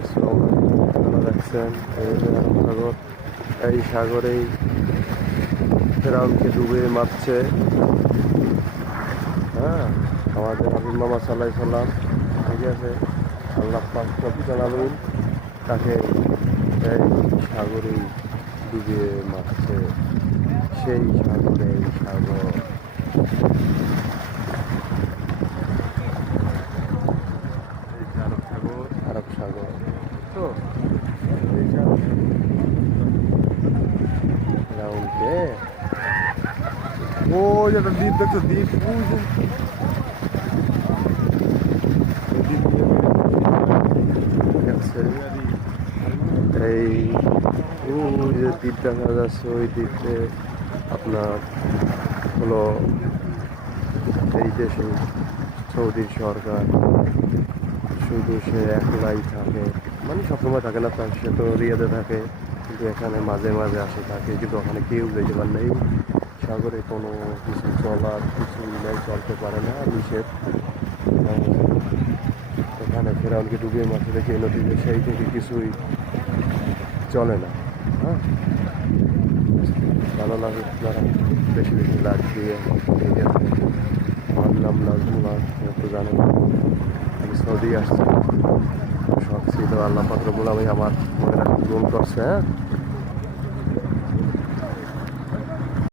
আপনারা দেখছেন এই যে আরব সাগর, এই সাগরেই ফেরাউনকে ডুবে মারছে। হ্যাঁ, আমাদের হাবিব মামা সাল্লাহ সাল্লাম, ঠিক আছে, আল্লাহ পাক রব্বুল আলামিন তাকে এই সাগরেই ডুবিয়ে মারছে। সেই সাগরে এই সাগর, এই যে আরব সাগর, আরব সাগর তো এই যে আরব সাগর ফেরাউনকে, ওই যে একটা দ্বীপ দেখছো, দ্বীপ, ওই যে দ্বীপ গেছে। এই ওই যে দ্বীপ দেখা যাচ্ছে, ওই দ্বীপে আপনার হলো এই দেশে সৌদির সরকার শুধু সে একলাই থাকে, মানে সবসময় থাকে না, তার সে তো রিয়াদে থাকে, কিন্তু এখানে মাঝে মাঝে আসে থাকে, কিন্তু ওখানে কেউ যেতে পারে না। এই সাগরে কোনো কিছু চলার কিছু নেই, চলতে পারে না, নিষেধ। এখানে ফেরাউনকে ডুবিয়ে মারতে দেখে নদীতে, সেই থেকে কিছুই চলে না। হ্যাঁ, ভালো লাগে, আপনারা বেশি বেশি লাইক দিয়ে আমার নাম নাজমুল, একটু জানেন আমি সৌদি আসছি, শখ ছিল, আল্লাহ পাক রব্বুল আলামিন আমার মনে রাখা পূরণ করছে। হ্যাঁ।